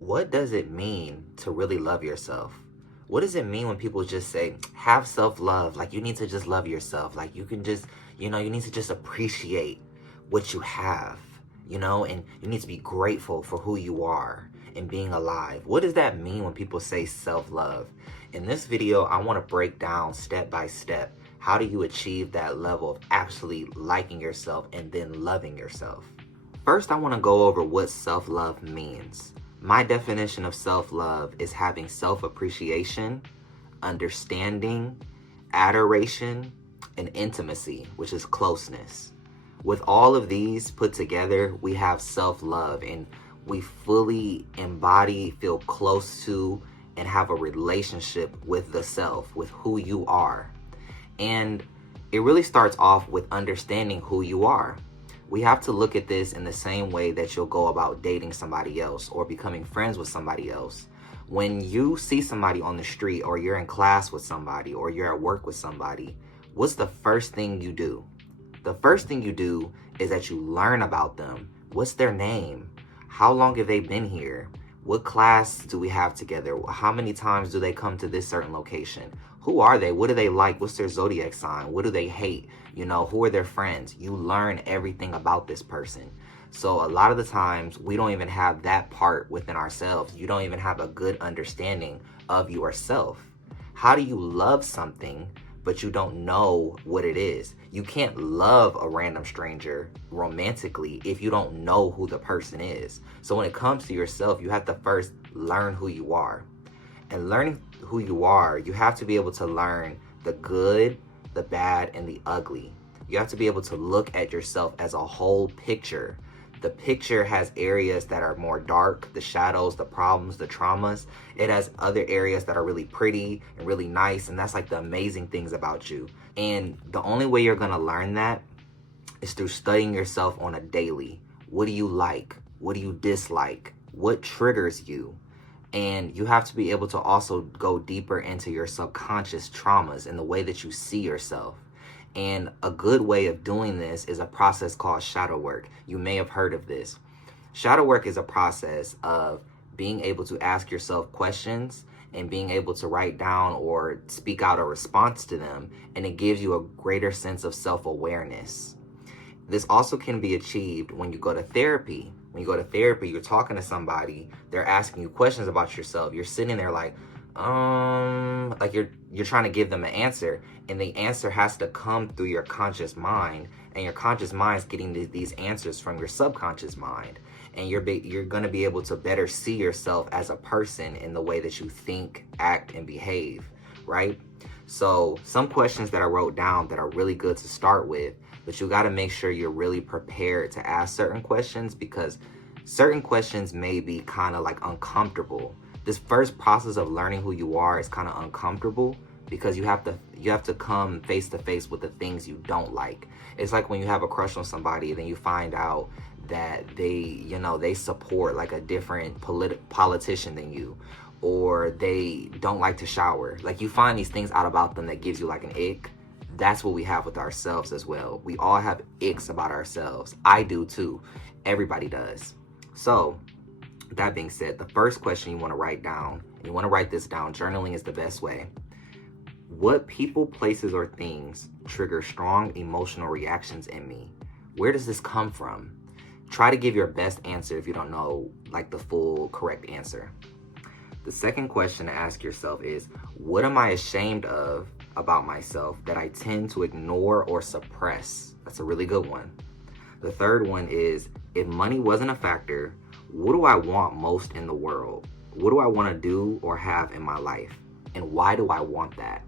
What does it mean to really love yourself? What does it mean when people just say, have self-love? Like, you need to just love yourself. Like, you can just, you need to just appreciate what you have, and you need to be grateful for who you are and being alive. What does that mean when people say self-love? In this video, I want to break down step by step, how do you achieve that level of actually liking yourself and then loving yourself? First, I want to go over what self-love means. My definition of self-love is having self-appreciation, understanding, adoration, and intimacy, which is closeness. With all of these put together, we have self-love, and we fully embody, feel close to, and have a relationship with the self, with who you are. And it really starts off with understanding who you are. We have to look at this in the same way that you'll go about dating somebody else or becoming friends with somebody else. When you see somebody on the street, or you're in class with somebody, or you're at work with somebody, what's the first thing you do? The first thing you do is that you learn about them. What's their name? How long have they been here? What class do we have together? How many times do they come to this certain location? Who are they? What do they like? What's their zodiac sign? What do they hate? Who are their friends? You learn everything about this person. So a lot of the times we don't even have that part within ourselves. You don't even have a good understanding of yourself. How do you love something but you don't know what it is? You can't love a random stranger romantically if you don't know who the person is. So when it comes to yourself, you have to first learn who you are. And learning who you are, you have to be able to learn the good, the bad, and the ugly. You have to be able to look at yourself as a whole picture. The picture has areas that are more dark, the shadows, the problems, the traumas. It has other areas that are really pretty and really nice, and that's like the amazing things about you. And the only way you're gonna learn that is through studying yourself on a daily. What do you like? What do you dislike? What triggers you? And you have to be able to also go deeper into your subconscious traumas and the way that you see yourself. And a good way of doing this is a process called shadow work. You may have heard of this. Shadow work is a process of being able to ask yourself questions and being able to write down or speak out a response to them. And it gives you a greater sense of self-awareness. This also can be achieved when you go to therapy. When you go to therapy, you're talking to somebody, they're asking you questions about yourself. You're sitting there like you're trying to give them an answer, and the answer has to come through your conscious mind, and your conscious mind is getting these answers from your subconscious mind, and you're going to be able to better see yourself as a person in the way that you think, act, and behave, right? So some questions that I wrote down that are really good to start with, but you got to make sure you're really prepared to ask certain questions, because certain questions may be kind of like uncomfortable. This first process of learning who you are is kind of uncomfortable because you have to come face to face with the things you don't like. It's like when you have a crush on somebody and then you find out that they support like a different politician than you, or they don't like to shower. Like, you find these things out about them that gives you like an ick. That's what we have with ourselves as well. We all have icks about ourselves. I do too. Everybody does. So that being said, the first question you want to write down, you want to write this down. Journaling is the best way. What people, places, or things trigger strong emotional reactions in me? Where does this come from? Try to give your best answer if you don't know like the full correct answer. The second question to ask yourself is, what am I ashamed of about myself that I tend to ignore or suppress? That's a really good one. The third one is, if money wasn't a factor, what do I want most in the world? What do I want to do or have in my life? And why do I want that?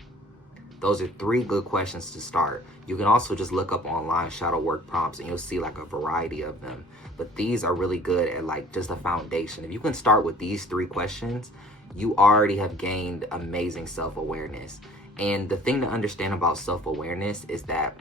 Those are 3 good questions to start. You can also just look up online shadow work prompts and you'll see like a variety of them. But these are really good at like just a foundation. If you can start with these 3 questions, you already have gained amazing self-awareness. And the thing to understand about self-awareness is that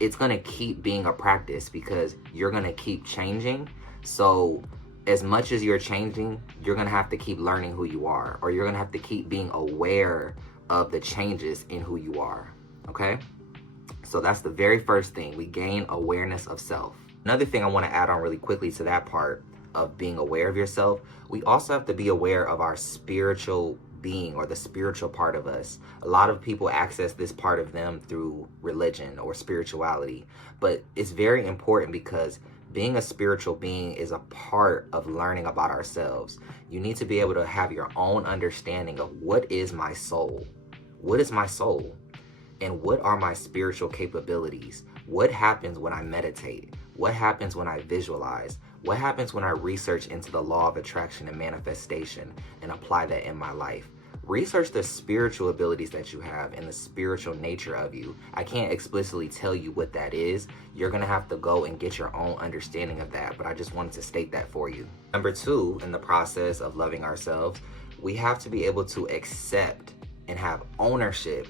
it's going to keep being a practice because you're going to keep changing. So as much as you're changing, you're going to have to keep learning who you are, or you're going to have to keep being aware of the changes in who you are. Okay? So that's the very first thing. We gain awareness of self. Another thing I want to add on really quickly to that part, of being aware of yourself, we also have to be aware of our spiritual being, or the spiritual part of us. A lot of people access this part of them through religion or spirituality, but it's very important because being a spiritual being is a part of learning about ourselves. You need to be able to have your own understanding of what is my soul? What is my soul? And what are my spiritual capabilities? What happens when I meditate? What happens when I visualize? What happens when I research into the law of attraction and manifestation and apply that in my life? Research the spiritual abilities that you have and the spiritual nature of you. I can't explicitly tell you what that is. You're going to have to go and get your own understanding of that, but I just wanted to state that for you. Number 2, in the process of loving ourselves, we have to be able to accept and have ownership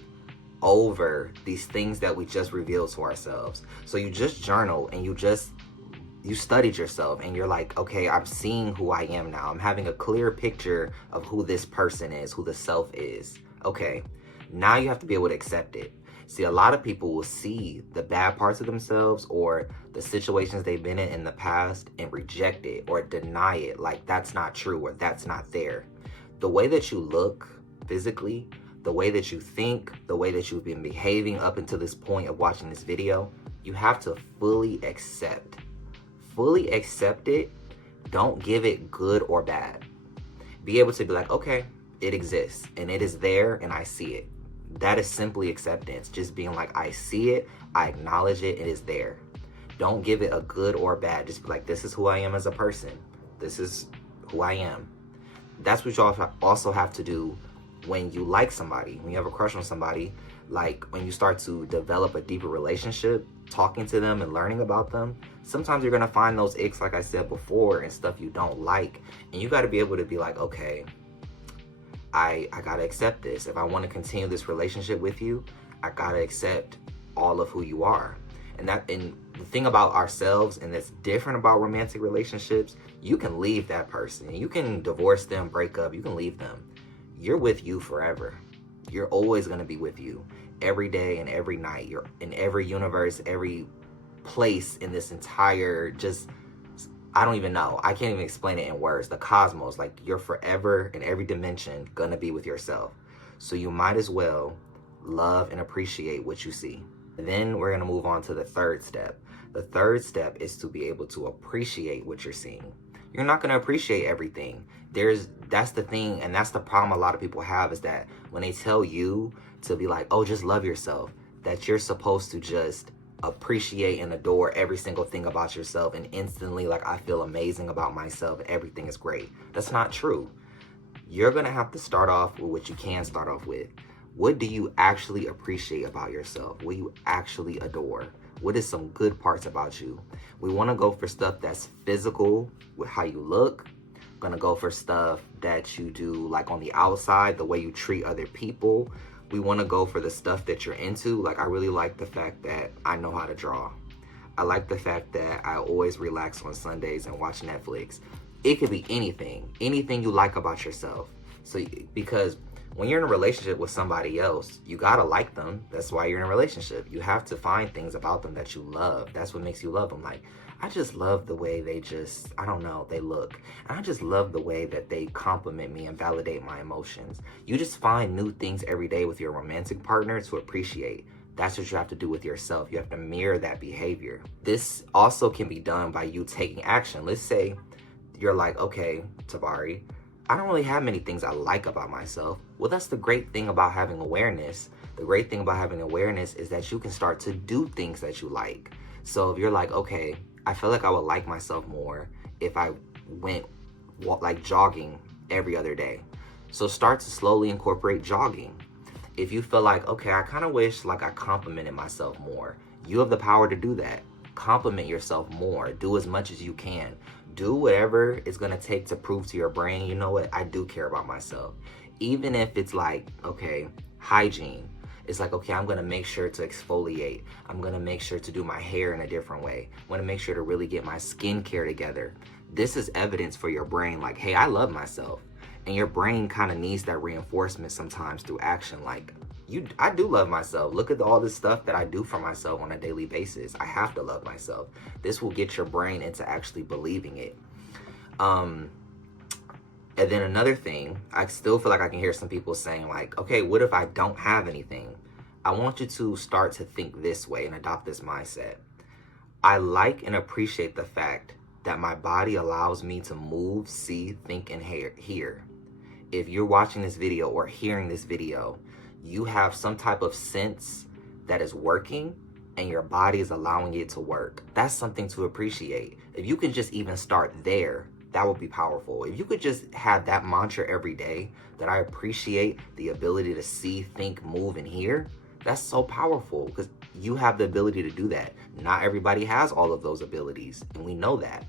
over these things that we just revealed to ourselves. So you just journal and you studied yourself and you're like, okay, I'm seeing who I am now. I'm having a clear picture of who this person is, who the self is. Okay, now you have to be able to accept it. See, a lot of people will see the bad parts of themselves or the situations they've been in the past and reject it or deny it, like that's not true or that's not there. The way that you look physically, the way that you think, the way that you've been behaving up until this point of watching this video, you have to fully accept. Fully accept it. Don't give it good or bad. Be able to be like, okay, it exists and it is there and I see it. That is simply acceptance. Just being like, I see it, I acknowledge it, it is there. Don't give it a good or bad. Just be like, this is who I am as a person. This is who I am. That's what you also have to do when you like somebody, when you have a crush on somebody. Like when you start to develop a deeper relationship, talking to them and learning about them, sometimes you're gonna find those icks, like I said before, and stuff you don't like. And you gotta be able to be like, okay, I gotta accept this. If I wanna continue this relationship with you, I gotta accept all of who you are. And the thing about ourselves, and that's different about romantic relationships, you can leave that person. You can divorce them, break up, you can leave them. You're with you forever. You're always going to be with you every day and every night. You're in every universe, every place in this entire, I don't even know. I can't even explain it in words. The cosmos, like you're forever in every dimension going to be with yourself. So you might as well love and appreciate what you see. Then we're going to move on to the third step. The third step is to be able to appreciate what you're seeing. You're not going to appreciate everything. That's the thing, and that's the problem a lot of people have, is that when they tell you to be like, oh, just love yourself, that you're supposed to just appreciate and adore every single thing about yourself and instantly, like, I feel amazing about myself, everything is great. That's not true. You're going to have to start off with what you can start off with. What do you actually appreciate about yourself? What do you actually adore? What is some good parts about you? We want to go for stuff that's physical, with how you look. We're going to go for stuff that you do like on the outside, the way you treat other people. We want to go for the stuff that you're into. Like, I really like the fact that I know how to draw. I like the fact that I always relax on Sundays and watch Netflix. It could be anything you like about yourself. So, because when you're in a relationship with somebody else, you gotta like them. That's why you're in a relationship. You have to find things about them that you love. That's what makes you love them. Like, I just love the way they they look. And I just love the way that they compliment me and validate my emotions. You just find new things every day with your romantic partner to appreciate. That's what you have to do with yourself. You have to mirror that behavior. This also can be done by you taking action. Let's say you're like, okay, Tabari, I don't really have many things I like about myself. Well, that's the great thing about having awareness. The great thing about having awareness is that you can start to do things that you like. So if you're like, okay, I feel like I would like myself more if I went like jogging every other day. So start to slowly incorporate jogging. If you feel like, okay, I kind of wish like I complimented myself more, you have the power to do that. Compliment yourself more. Do as much as you can. Do whatever it's going to take to prove to your brain, you know what, I do care about myself. Even if it's like, okay, hygiene. It's like, okay, I'm going to make sure to exfoliate. I'm going to make sure to do my hair in a different way. I'm going to make sure to really get my skincare together. This is evidence for your brain, like, hey, I love myself. And your brain kind of needs that reinforcement sometimes through action. Like, I do love myself. Look at all this stuff that I do for myself on a daily basis. I have to love myself. This will get your brain into actually believing it. Um, and then another thing, I still feel like I can hear some people saying like, okay, what if I don't have anything? I want you to start to think this way and adopt this mindset. I like and appreciate the fact that my body allows me to move, see, think, and hear. If you're watching this video or hearing this video, you have some type of sense that is working and your body is allowing it to work. That's something to appreciate. If you can just even start there, that would be powerful. If you could just have that mantra every day, that I appreciate the ability to see, think, move, and hear, that's so powerful because you have the ability to do that. Not everybody has all of those abilities, and we know that.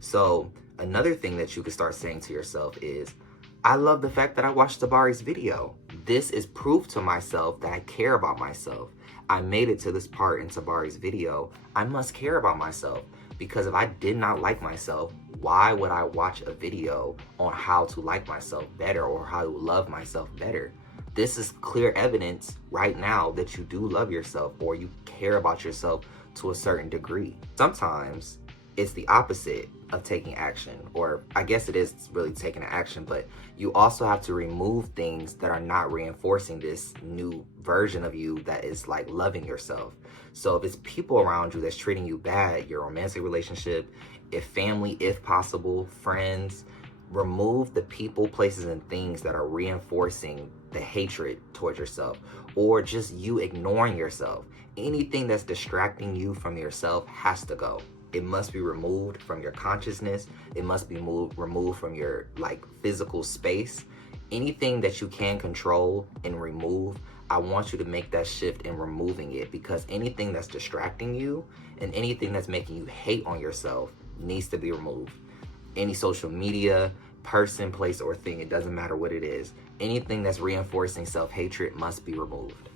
So another thing that you can start saying to yourself is, I love the fact that I watched Tabari's video. This is proof to myself that I care about myself. I made it to this part in Tabari's video. I must care about myself, because if I did not like myself, why would I watch a video on how to like myself better or how to love myself better? This is clear evidence right now that you do love yourself or you care about yourself to a certain degree. Sometimes it's the opposite of taking action, or I guess it is really taking action, but you also have to remove things that are not reinforcing this new version of you that is like loving yourself. So if it's people around you that's treating you bad, your romantic relationship, if family, if possible, friends, remove the people, places, and things that are reinforcing the hatred towards yourself, or just you ignoring yourself. Anything that's distracting you from yourself has to go. It must be removed from your consciousness. It must be removed from your like physical space. Anything that you can control and remove, I want you to make that shift in removing it, because anything that's distracting you and anything that's making you hate on yourself needs to be removed. Any social media, person, place, or thing, it doesn't matter what it is. Anything that's reinforcing self-hatred must be removed.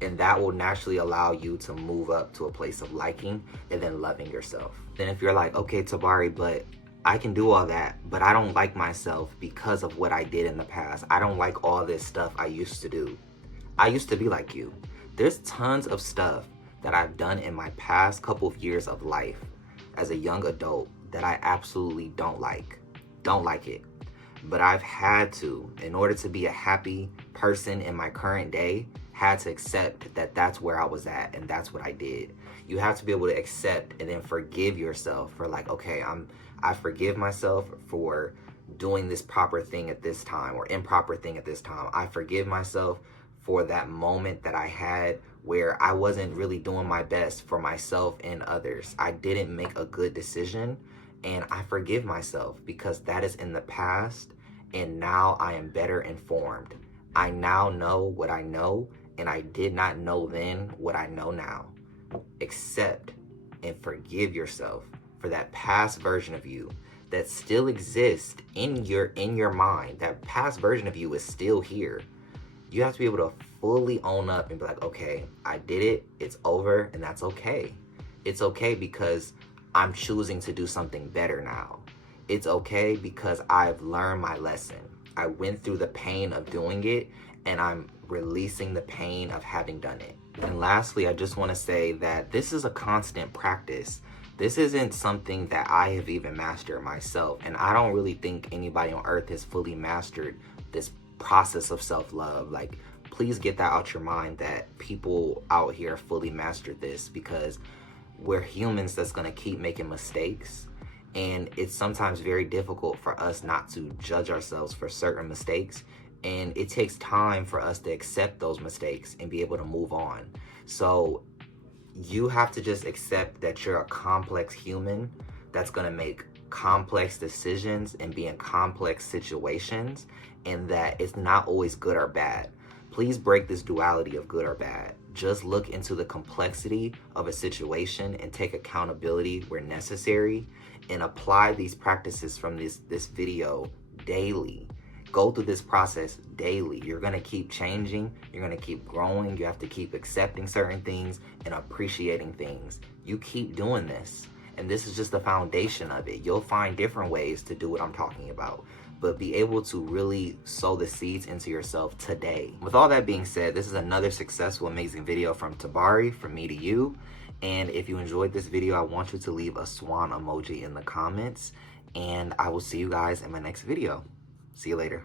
And that will naturally allow you to move up to a place of liking and then loving yourself. Then if you're like, okay, Tabari, but I can do all that, but I don't like myself because of what I did in the past. I don't like all this stuff I used to do. I used to be like you. There's tons of stuff that I've done in my past couple of years of life as a young adult that I absolutely don't like. Don't like it. But I've had to, in order to be a happy person in my current day, had to accept that that's where I was at and that's what I did. You have to be able to accept and then forgive yourself for like, okay, I forgive myself for doing this proper thing at this time or improper thing at this time. I forgive myself for that moment that I had where I wasn't really doing my best for myself and others. I didn't make a good decision, and I forgive myself because that is in the past, and now I am better informed. I now know what I know, and I did not know then what I know now. Accept and forgive yourself for that past version of you that still exists in your mind. That past version of you is still here. You have to be able to fully own up and be like, okay, I did it, it's over, and that's okay. It's okay because I'm choosing to do something better now. It's okay because I've learned my lesson. I went through the pain of doing it, and I'm releasing the pain of having done it. And lastly, I just want to say that this is a constant practice. This isn't something that I have even mastered myself, and I don't really think anybody on earth has fully mastered this process of self-love. Like, please get that out your mind that people out here fully mastered this, because we're humans that's going to keep making mistakes, and it's sometimes very difficult for us not to judge ourselves for certain mistakes, and it takes time for us to accept those mistakes and be able to move on. So you have to just accept that you're a complex human that's going to make complex decisions and be in complex situations, and that it's not always good or bad. Please break this duality of good or bad. Just look into the complexity of a situation and take accountability where necessary, and apply these practices from this video daily. Go through this process daily. You're gonna keep changing, you're gonna keep growing, you have to keep accepting certain things and appreciating things. You keep doing this, and this is just the foundation of it. You'll find different ways to do what I'm talking about, but be able to really sow the seeds into yourself today. With all that being said, this is another successful, amazing video from Tabari, from me to you. And if you enjoyed this video, I want you to leave a swan emoji in the comments. And I will see you guys in my next video. See you later.